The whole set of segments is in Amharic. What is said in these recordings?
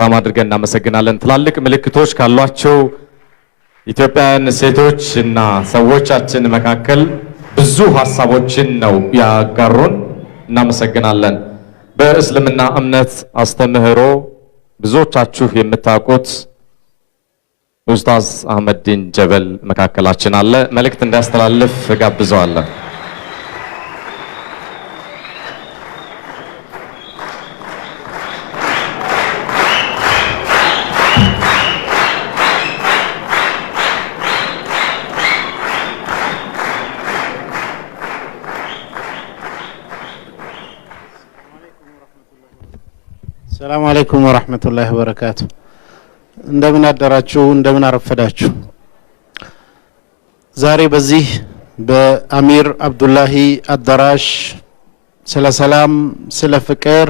አድርገን እናመሰግናለን። ትላልቅ ምልክቶች ካሏቸው ኢትዮጵያውያን ሴቶች እና ሰዎቻችን መካከል ብዙ ሐሳቦችን ነው ያጋሩን። እናመሰግናለን። በእስልምና እምነት አስተምህሮ ብዙዎቻችሁ የምታውቁት ኡስታዝ አህመዲን ጀበል መካከላችን አለ። መልእክት እንዲያስተላልፍ ጋብዘዋለሁ። السلام عليكم ورحمة الله وبركاته. እንደምን አደራችሁ እንደምን አረፈዳችሁ። ዛሬ በዚህ በአሚር አብዱላሂ አዳራሽ ስለ ሰላም፣ ስለ ፍቅር፣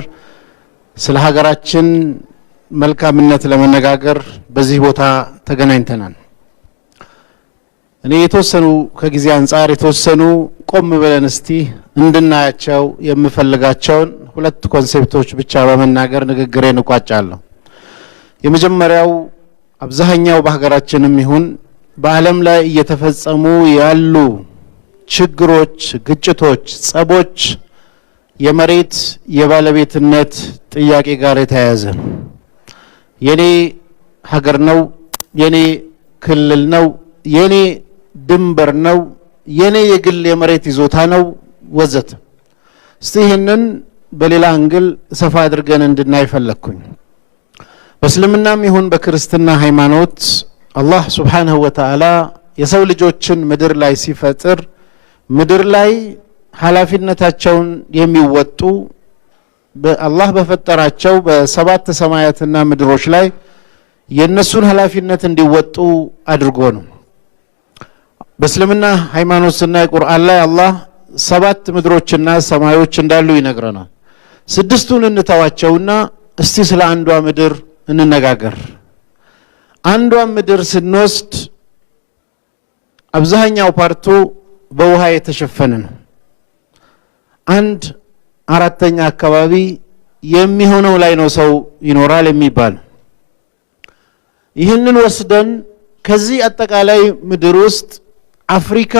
ስለ ሀገራችን መልካምነት ለመነጋገር በዚህ ቦታ ተገናኝተናል። እኔ የተወሰኑ ከጊዜ አንፃር የተወሰኑ ቆም ብለን እስቲ እንድናያቸው የምፈልጋቸውን ሁለት ኮንሴፕቶች ብቻ በመናገር ንግግሬን እቋጫለሁ። የመጀመሪያው አብዛኛው በሀገራችንም ይሁን በዓለም ላይ እየተፈጸሙ ያሉ ችግሮች፣ ግጭቶች፣ ጸቦች የመሬት የባለቤትነት ጥያቄ ጋር የተያያዘ ነው። የኔ ሀገር ነው፣ የኔ ክልል ነው፣ የኔ ድንበር ነው፣ የኔ የግል የመሬት ይዞታ ነው ወዘተ። እስቲ ይህንን በሌላ አንግል ሰፋ አድርገን እንድናይ ፈለኩኝ። በእስልምናም ይሁን በክርስትና ሃይማኖት አላህ ሱብሓነሁ ወተዓላ የሰው ልጆችን ምድር ላይ ሲፈጥር ምድር ላይ ኃላፊነታቸውን የሚወጡ በአላህ በፈጠራቸው በሰባት ሰማያትና ምድሮች ላይ የነሱን ኃላፊነት እንዲወጡ አድርጎ ነው። በእስልምና ሃይማኖት ስናይ ቁርአን ላይ አላህ ሰባት ምድሮችና ሰማዮች እንዳሉ ይነግረናል። ስድስቱን እንተዋቸውና እስቲ ስለ አንዷ ምድር እንነጋገር። አንዷ ምድር ስንወስድ አብዛኛው ፓርቱ በውሃ የተሸፈነ ነው። 1/4 አካባቢ የሚሆነው ላይ ነው ሰው ይኖራል የሚባል። ይህንን ወስደን ከዚህ አጠቃላይ ምድር ውስጥ አፍሪካ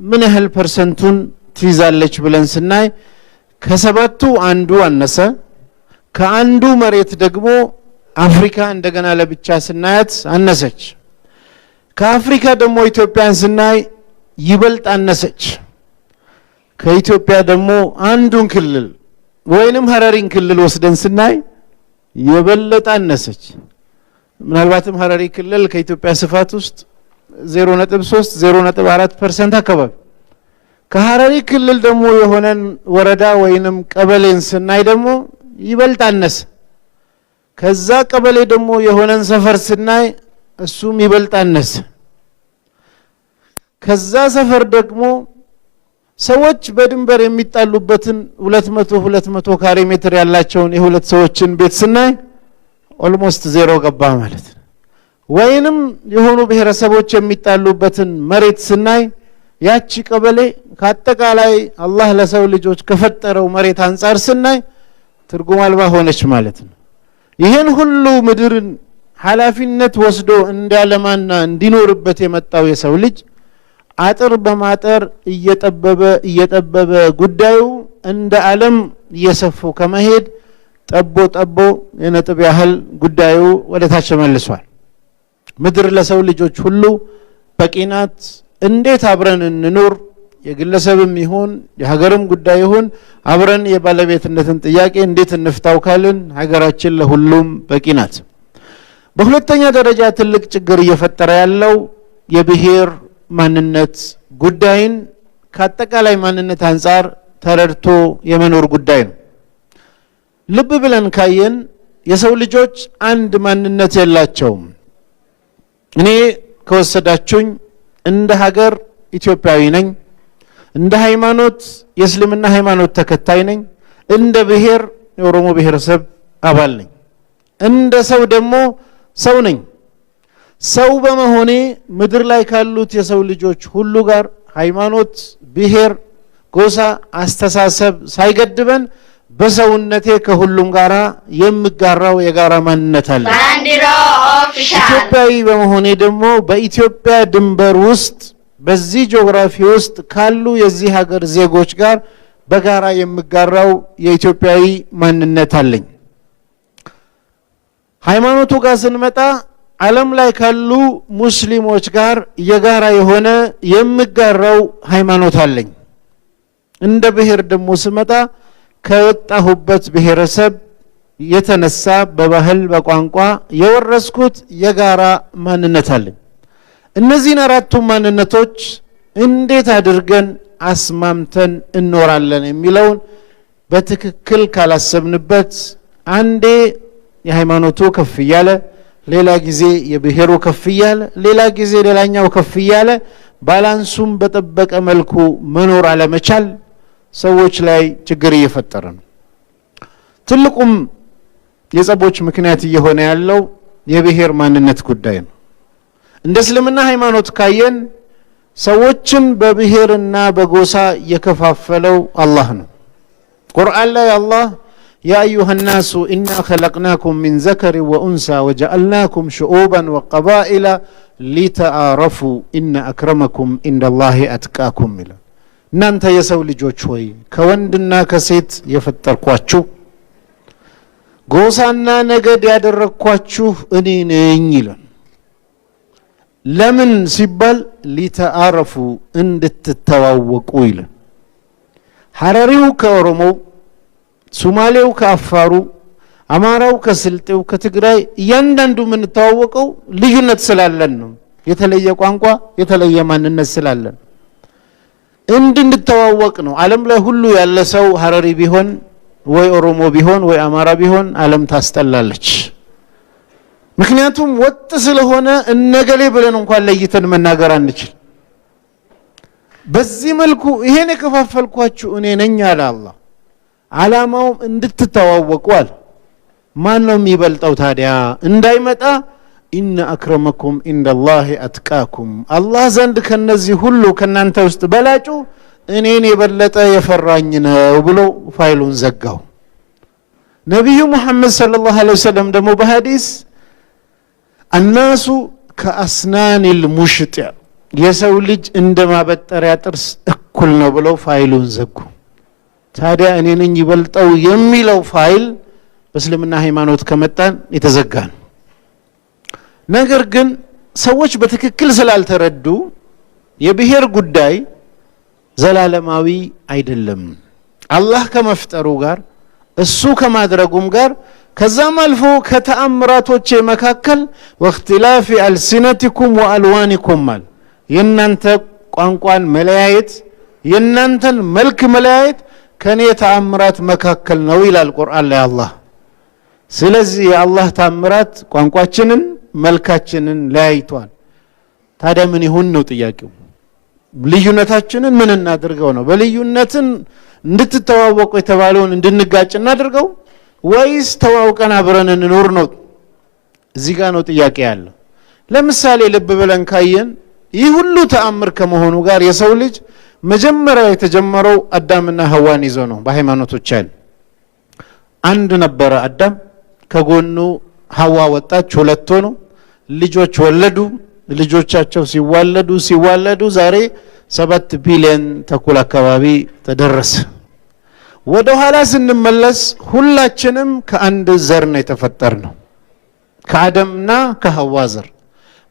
ምን ያህል ፐርሰንቱን ትይዛለች ብለን ስናይ ከሰባቱ አንዱ አነሰ። ከአንዱ መሬት ደግሞ አፍሪካ እንደገና ለብቻ ስናያት አነሰች። ከአፍሪካ ደግሞ ኢትዮጵያን ስናይ ይበልጥ አነሰች። ከኢትዮጵያ ደግሞ አንዱን ክልል ወይንም ሀረሪን ክልል ወስደን ስናይ የበለጠ አነሰች። ምናልባትም ሀረሪ ክልል ከኢትዮጵያ ስፋት ውስጥ 0.3 0.4% አካባቢ። ከሀረሪ ክልል ደግሞ የሆነን ወረዳ ወይንም ቀበሌን ስናይ ደግሞ ይበልጥ አነሰ። ከዛ ቀበሌ ደግሞ የሆነን ሰፈር ስናይ እሱም ይበልጥ አነሰ። ከዛ ሰፈር ደግሞ ሰዎች በድንበር የሚጣሉበትን 200 ካሬ ሜትር ያላቸውን የሁለት ሰዎችን ቤት ስናይ ኦልሞስት ዜሮ ገባ ማለት ነው። ወይንም የሆኑ ብሔረሰቦች የሚጣሉበትን መሬት ስናይ ያቺ ቀበሌ ከአጠቃላይ አላህ ለሰው ልጆች ከፈጠረው መሬት አንፃር ስናይ ትርጉም አልባ ሆነች ማለት ነው። ይህን ሁሉ ምድርን ኃላፊነት ወስዶ እንዲያለማና እንዲኖርበት የመጣው የሰው ልጅ አጥር በማጠር እየጠበበ ጉዳዩ እንደ ዓለም እየሰፉ ከመሄድ ጠቦ የነጥብ ያህል ጉዳዩ ወደ ታች መልሷል። ምድር ለሰው ልጆች ሁሉ በቂ ናት። እንዴት አብረን እንኑር፣ የግለሰብም ይሁን የሀገርም ጉዳይ ይሁን አብረን የባለቤትነትን ጥያቄ እንዴት እንፍታው ካልን ሀገራችን ለሁሉም በቂ ናት። በሁለተኛ ደረጃ ትልቅ ችግር እየፈጠረ ያለው የብሔር ማንነት ጉዳይን ከአጠቃላይ ማንነት አንፃር ተረድቶ የመኖር ጉዳይ ነው። ልብ ብለን ካየን የሰው ልጆች አንድ ማንነት የላቸውም። እኔ ከወሰዳችሁኝ እንደ ሀገር ኢትዮጵያዊ ነኝ፣ እንደ ሃይማኖት የእስልምና ሃይማኖት ተከታይ ነኝ፣ እንደ ብሔር የኦሮሞ ብሔረሰብ አባል ነኝ፣ እንደ ሰው ደግሞ ሰው ነኝ። ሰው በመሆኔ ምድር ላይ ካሉት የሰው ልጆች ሁሉ ጋር ሃይማኖት፣ ብሔር፣ ጎሳ፣ አስተሳሰብ ሳይገድበን በሰውነቴ ከሁሉም ጋራ የምጋራው የጋራ ማንነት አለ። ኢትዮጵያዊ በመሆኔ ደግሞ በኢትዮጵያ ድንበር ውስጥ በዚህ ጂኦግራፊ ውስጥ ካሉ የዚህ ሀገር ዜጎች ጋር በጋራ የምጋራው የኢትዮጵያዊ ማንነት አለኝ። ሃይማኖቱ ጋር ስንመጣ ዓለም ላይ ካሉ ሙስሊሞች ጋር የጋራ የሆነ የምጋራው ሃይማኖት አለኝ። እንደ ብሔር ደግሞ ስመጣ ከወጣሁበት ብሔረሰብ የተነሳ በባህል በቋንቋ የወረስኩት የጋራ ማንነት አለኝ። እነዚህን አራቱ ማንነቶች እንዴት አድርገን አስማምተን እንኖራለን የሚለውን በትክክል ካላሰብንበት አንዴ የሃይማኖቱ ከፍ እያለ ሌላ ጊዜ የብሔሩ ከፍ እያለ ሌላ ጊዜ ሌላኛው ከፍ እያለ ባላንሱም በጠበቀ መልኩ መኖር አለመቻል ሰዎች ላይ ችግር እየፈጠረ ነው። ትልቁም የጸቦች ምክንያት እየሆነ ያለው የብሔር ማንነት ጉዳይ ነው። እንደ እስልምና ሃይማኖት ካየን ሰዎችን በብሔርና በጎሳ የከፋፈለው አላህ ነው። ቁርአን ላይ አላህ يا أيها الناس إنا خلقناكم من ذكر وأنثى وجعلناكم شعوبا وقبائل لتعارفوا إن أكرمكم عند الله أتقاكم ይላል። እናንተ የሰው ልጆች ሆይ ከወንድና ከሴት የፈጠርኳችሁ ጎሳና ነገድ ያደረኳችሁ እኔ ነኝ ይላል። ለምን ሲባል ሊተአረፉ እንድትተዋወቁ ይላል። ሐረሪው ከኦሮሞው፣ ሶማሌው ከአፋሩ፣ አማራው ከስልጤው፣ ከትግራይ እያንዳንዱ የምንተዋወቀው ልዩነት ስላለን ነው። የተለየ ቋንቋ የተለየ ማንነት ስላለን እንድንተዋወቅ ነው። ዓለም ላይ ሁሉ ያለ ሰው ሐረሪ ቢሆን ወይ ኦሮሞ ቢሆን ወይ አማራ ቢሆን ዓለም ታስጠላለች። ምክንያቱም ወጥ ስለሆነ እነገሌ ብለን እንኳን ለይተን መናገር አንችል። በዚህ መልኩ ይሄን የከፋፈልኳችሁ እኔ ነኝ አለ አላህ። ዓላማውም እንድትተዋወቁ አለ። ማን ነው የሚበልጠው ታዲያ እንዳይመጣ ኢነ አክረመኩም ኢንደላሂ አትቃኩም፣ አላህ ዘንድ ከነዚህ ሁሉ ከናንተ ውስጥ በላጩ እኔን የበለጠ የፈራኝ ነው ብሎ ፋይሉን ዘጋው። ነቢዩ ሙሐመድ ሰለላሁ ዐለይሂ ወሰለም ደግሞ በሐዲስ አናሱ ከአስናኒል ሙሽጥ የሰው ልጅ እንደ ማበጠሪያ ጥርስ እኩል ነው ብለው ፋይሉን ዘጉ። ታዲያ እኔ ነኝ ይበልጠው የሚለው ፋይል በእስልምና ሃይማኖት ከመጣን የተዘጋ ነው። ነገር ግን ሰዎች በትክክል ስላልተረዱ የብሔር ጉዳይ ዘላለማዊ አይደለም። አላህ ከመፍጠሩ ጋር እሱ ከማድረጉም ጋር ከዛም አልፎ ከተአምራቶች መካከል ወእክትላፊ አልሲነቲኩም ወአልዋኒኩም ማል የናንተ ቋንቋን መለያየት የናንተን መልክ መለያየት ከኔ ተአምራት መካከል ነው ይላል ቁርአን ላይ አላህ። ስለዚህ የአላህ ተአምራት ቋንቋችንን መልካችንን ለያይቷል። ታዲያ ምን ይሁን ነው ጥያቄው? ልዩነታችንን ምን እናድርገው ነው? በልዩነትን እንድትተዋወቁ የተባለውን እንድንጋጭ እናድርገው ወይስ ተዋውቀን አብረን እንኖር ነው? እዚህ ጋር ነው ጥያቄ ያለው። ለምሳሌ ልብ ብለን ካየን ይህ ሁሉ ተአምር ከመሆኑ ጋር የሰው ልጅ መጀመሪያ የተጀመረው አዳምና ሐዋን ይዞ ነው። በሃይማኖቶች አለ አንድ ነበረ አዳም፣ ከጎኑ ሐዋ ወጣች፣ ሁለት ሆነው ልጆች ወለዱ። ልጆቻቸው ሲዋለዱ ዛሬ 7 ቢሊዮን ተኩል አካባቢ ተደረሰ። ወደ ኋላ ስንመለስ ሁላችንም ከአንድ ዘር ነው የተፈጠርነው፣ ከአደምና ከሐዋ ዘር።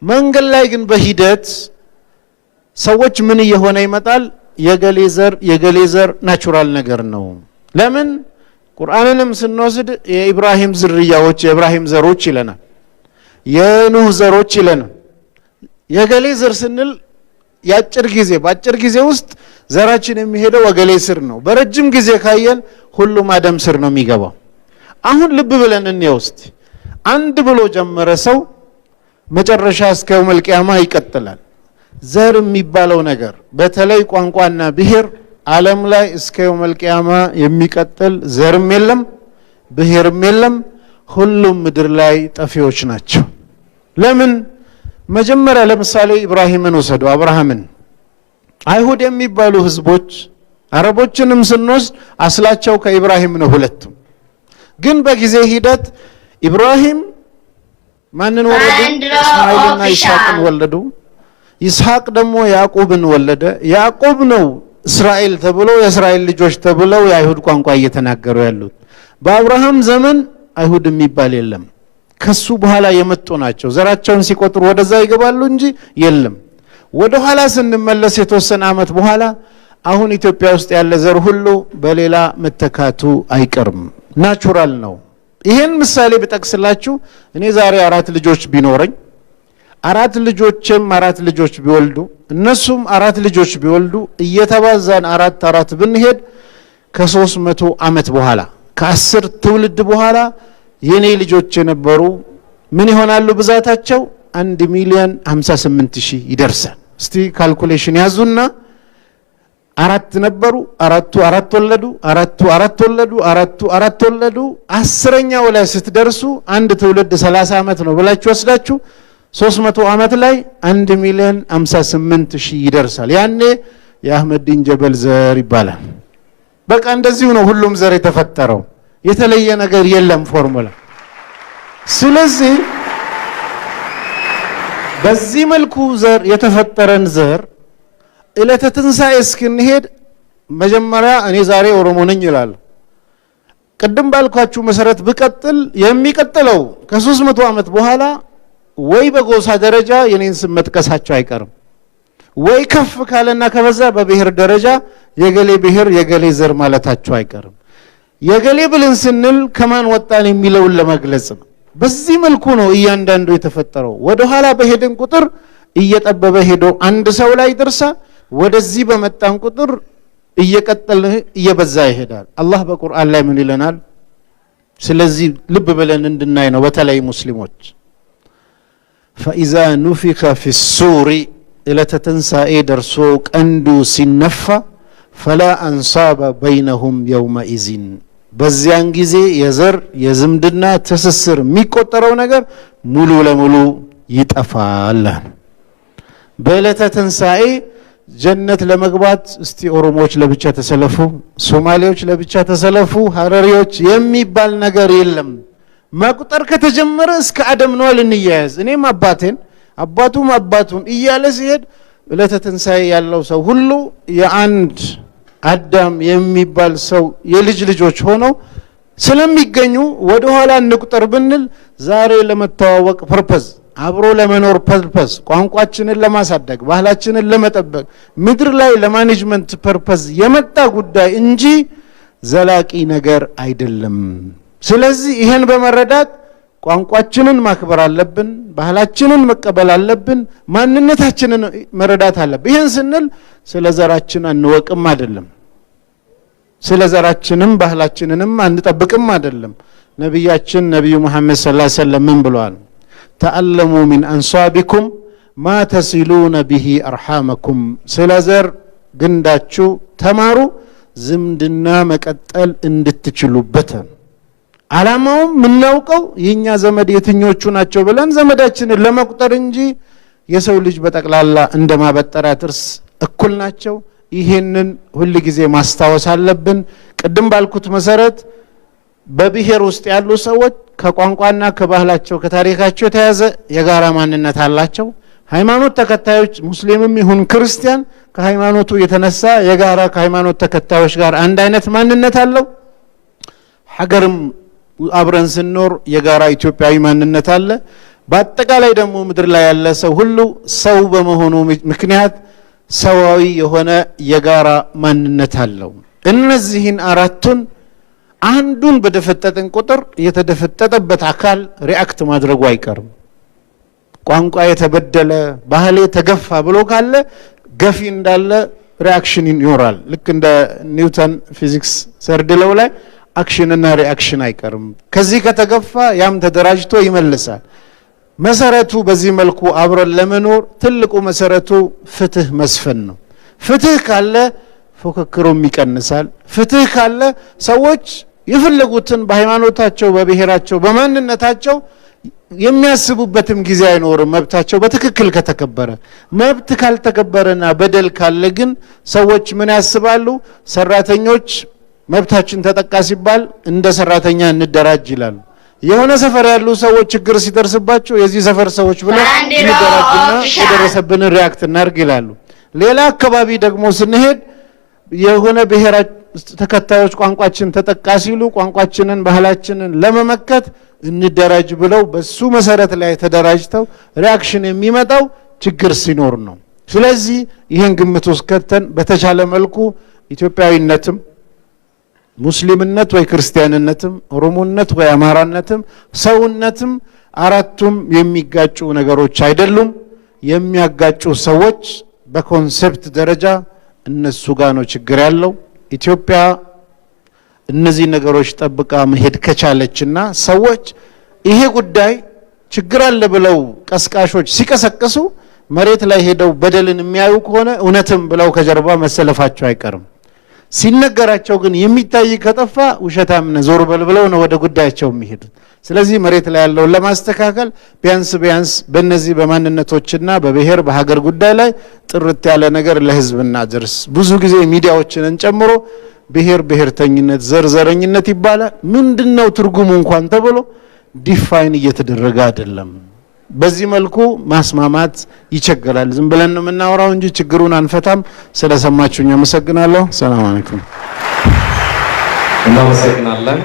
መንገድ ላይ ግን በሂደት ሰዎች ምን እየሆነ ይመጣል? የገሌ ዘር ናቹራል ነገር ነው። ለምን? ቁርአንንም ስንወስድ የኢብራሂም ዝርያዎች የኢብራሂም ዘሮች ይለናል፣ የኑህ ዘሮች ይለናል። የገሌ ዘር ስንል በአጭር ጊዜ ውስጥ ዘራችን የሚሄደው ወገሌ ስር ነው። በረጅም ጊዜ ካየን ሁሉም አደም ስር ነው የሚገባው። አሁን ልብ ብለን እንየውስት አንድ ብሎ ጀመረ ሰው መጨረሻ እስከ የውመል ቂያማ ይቀጥላል። ዘር የሚባለው ነገር በተለይ ቋንቋና ብሔር ዓለም ላይ እስከ የውመል ቂያማ የሚቀጥል ዘርም የለም ብሔርም የለም። ሁሉም ምድር ላይ ጠፊዎች ናቸው። ለምን? መጀመሪያ ለምሳሌ ኢብራሂምን ወሰዱ፣ አብርሃምን። አይሁድ የሚባሉ ህዝቦች አረቦችንም ስንወስድ አስላቸው ከኢብራሂም ነው ሁለቱም። ግን በጊዜ ሂደት ኢብራሂም ማንን ወለዱ? እስማኤልና ይስሐቅን ወለዱ። ይስሐቅ ደግሞ ያዕቆብን ወለደ። ያዕቆብ ነው እስራኤል ተብሎ የእስራኤል ልጆች ተብለው የአይሁድ ቋንቋ እየተናገሩ ያሉት። በአብርሃም ዘመን አይሁድ የሚባል የለም። ከሱ በኋላ የመጡ ናቸው። ዘራቸውን ሲቆጥሩ ወደዛ ይገባሉ እንጂ የለም። ወደ ኋላ ስንመለስ የተወሰነ ዓመት በኋላ አሁን ኢትዮጵያ ውስጥ ያለ ዘር ሁሉ በሌላ መተካቱ አይቀርም። ናቹራል ነው። ይሄን ምሳሌ ብጠቅስላችሁ እኔ ዛሬ 4 ልጆች ቢኖረኝ 4 ልጆችም 4 ልጆች ቢወልዱ እነሱም 4 ልጆች ቢወልዱ እየተባዛን 4 ብንሄድ ከ300 ዓመት በኋላ ከ10 ትውልድ በኋላ የኔ ልጆች የነበሩ ምን ይሆናሉ? ብዛታቸው 1,058,000 ይደርሳል። እስቲ ካልኩሌሽን ያዙና 4 ነበሩ፣ 4 ወለዱ፣ 4 ወለዱ፣ 4 ወለዱ። 10ኛው ላይ ስትደርሱ አንድ ትውልድ 30 ዓመት ነው ብላችሁ ወስዳችሁ 300 ዓመት ላይ 1,058,000 ይደርሳል። ያኔ የአህመዲን ጀበል ዘር ይባላል። በቃ እንደዚሁ ነው ሁሉም ዘር የተፈጠረው። የተለየ ነገር የለም ፎርሙላ። ስለዚህ በዚህ መልኩ ዘር የተፈጠረን ዘር ዕለተ ትንሣኤ እስክንሄድ መጀመሪያ እኔ ዛሬ ኦሮሞ ነኝ ይላል። ቅድም ባልኳችሁ መሰረት ብቀጥል የሚቀጥለው ከ300 ዓመት በኋላ ወይ በጎሳ ደረጃ የኔን ስም መጥቀሳቸው አይቀርም፣ ወይ ከፍ ካለና ከበዛ በብሔር ደረጃ የገሌ ብሔር የገሌ ዘር ማለታቸው አይቀርም። የገሌ ብልን ስንል ከማን ወጣን የሚለውን ለመግለጽ ነው። በዚህ መልኩ ነው እያንዳንዱ የተፈጠረው። ወደ ኋላ በሄድን ቁጥር እየጠበበ ሄዶ አንድ ሰው ላይ ደርሳ ወደዚህ በመጣን ቁጥር እየቀጠለ እየበዛ ይሄዳል። አላህ በቁርአን ላይ ምን ይለናል? ስለዚህ ልብ ብለን እንድናይ ነው። በተለይ ሙስሊሞች ፈኢዛ ኑፊኸ ፊሱሪ ዕለተ ትንሣኤ ደርሶ ቀንዱ ሲነፋ ፈላ አንሳበ በይነሁም የውመኢዚን በዚያን ጊዜ የዘር የዝምድና ትስስር የሚቆጠረው ነገር ሙሉ ለሙሉ ይጠፋል። በዕለተ ትንሣኤ ጀነት ለመግባት እስቲ ኦሮሞዎች ለብቻ ተሰለፉ፣ ሶማሌዎች ለብቻ ተሰለፉ፣ ሀረሪዎች የሚባል ነገር የለም። መቁጠር ከተጀመረ እስከ አደም ነው ልንያያዝ። እኔም አባቴን አባቱም አባቱን እያለ ሲሄድ ዕለተ ትንሣኤ ያለው ሰው ሁሉ የአንድ አዳም የሚባል ሰው የልጅ ልጆች ሆነው ስለሚገኙ ወደ ኋላ እንቁጠር ብንል ዛሬ ለመተዋወቅ ፐርፐዝ አብሮ ለመኖር ፐርፐዝ ቋንቋችንን ለማሳደግ ባህላችንን ለመጠበቅ ምድር ላይ ለማኔጅመንት ፐርፐዝ የመጣ ጉዳይ እንጂ ዘላቂ ነገር አይደለም። ስለዚህ ይሄን በመረዳት ቋንቋችንን ማክበር አለብን፣ ባህላችንን መቀበል አለብን፣ ማንነታችንን መረዳት አለብን። ይሄን ስንል ስለ ዘራችን አንወቅም አይደለም፣ ስለ ዘራችንም ባህላችንንም አንጠብቅም አይደለም። ነቢያችን ነቢዩ መሐመድ ሰለላሁ ዐለይሂ ወሰለም ምን ብለዋል? ተአለሙ ሚን አንሷቢኩም ማ ተሲሉነ ቢሂ አርሓመኩም። ስለ ዘር ግንዳችሁ ተማሩ ዝምድና መቀጠል እንድትችሉበት። ዓላማውም የምናውቀው የኛ ዘመድ የትኞቹ ናቸው ብለን ዘመዳችንን ለመቁጠር እንጂ የሰው ልጅ በጠቅላላ እንደማበጠሪያ ጥርስ እኩል ናቸው። ይሄንን ሁል ጊዜ ማስታወስ አለብን። ቅድም ባልኩት መሰረት በብሔር ውስጥ ያሉ ሰዎች ከቋንቋና ከባህላቸው ከታሪካቸው የተያዘ የጋራ ማንነት አላቸው። ሃይማኖት ተከታዮች ሙስሊምም ይሁን ክርስቲያን ከሃይማኖቱ የተነሳ የጋራ ከሃይማኖት ተከታዮች ጋር አንድ አይነት ማንነት አለው። ሀገርም አብረን ስንኖር የጋራ ኢትዮጵያዊ ማንነት አለ። በአጠቃላይ ደግሞ ምድር ላይ ያለ ሰው ሁሉ ሰው በመሆኑ ምክንያት ሰዋዊ የሆነ የጋራ ማንነት አለው። እነዚህን አራቱን አንዱን በደፈጠጥን ቁጥር የተደፈጠጠበት አካል ሪአክት ማድረጉ አይቀርም። ቋንቋ የተበደለ ባህል የተገፋ ብሎ ካለ ገፊ እንዳለ ሪአክሽን ይኖራል። ልክ እንደ ኒውተን ፊዚክስ ሰርድለው ላይ አክሽንና ሪአክሽን አይቀርም። ከዚህ ከተገፋ ያም ተደራጅቶ ይመልሳል። መሰረቱ በዚህ መልኩ አብረን ለመኖር ትልቁ መሰረቱ ፍትህ መስፈን ነው። ፍትህ ካለ ፉክክሩም ይቀንሳል። ፍትህ ካለ ሰዎች የፈለጉትን በሃይማኖታቸው፣ በብሔራቸው፣ በማንነታቸው የሚያስቡበትም ጊዜ አይኖርም መብታቸው በትክክል ከተከበረ መብት ካልተከበረና በደል ካለ ግን ሰዎች ምን ያስባሉ ሰራተኞች መብታችን ተጠቃ ሲባል እንደ ሰራተኛ እንደራጅ ይላሉ የሆነ ሰፈር ያሉ ሰዎች ችግር ሲደርስባቸው የዚህ ሰፈር ሰዎች ብለው እንደራጅና የደረሰብን ሪአክት እናርግ ይላሉ ሌላ አካባቢ ደግሞ ስንሄድ የሆነ ብሔር ተከታዮች ቋንቋችን ተጠቃ ሲሉ ቋንቋችንን ባህላችንን ለመመከት እንደራጅ ብለው በሱ መሰረት ላይ ተደራጅተው ሪአክሽን የሚመጣው ችግር ሲኖር ነው ስለዚህ ይሄን ግምት ውስጥ ከተን በተቻለ መልኩ ኢትዮጵያዊነትም ሙስሊምነት ወይ ክርስቲያንነትም ኦሮሞነት ወይ አማራነትም ሰውነትም አራቱም የሚጋጩ ነገሮች አይደሉም የሚያጋጩ ሰዎች በኮንሴፕት ደረጃ እነሱ ጋር ነው ችግር ያለው ኢትዮጵያ እነዚህ ነገሮች ጠብቃ መሄድ ከቻለችና ሰዎች ይሄ ጉዳይ ችግር አለ ብለው ቀስቃሾች ሲቀሰቅሱ መሬት ላይ ሄደው በደልን የሚያዩ ከሆነ እውነትም ብለው ከጀርባ መሰለፋቸው አይቀርም ሲነገራቸው ግን የሚታይ ከጠፋ ውሸታም ዞር በልብለው ነው ወደ ጉዳያቸው የሚሄዱት ስለዚህ መሬት ላይ ያለው ለማስተካከል ቢያንስ በእነዚህ በማንነቶችና በብሔር በሀገር ጉዳይ ላይ ጥርት ያለ ነገር ለህዝብና ድርስ ብዙ ጊዜ ሚዲያዎችን ጨምሮ ብሔርተኝነት ዘርዘረኝነት ይባላል ምንድነው ትርጉሙ እንኳን ተብሎ ዲፋይን እየተደረገ አይደለም በዚህ መልኩ ማስማማት ይቸገራል ዝም ብለን ነው የምናወራው እንጂ ችግሩን አንፈታም ስለሰማችሁኝ አመሰግናለሁ ሰላም አለይኩም እናመሰግናለን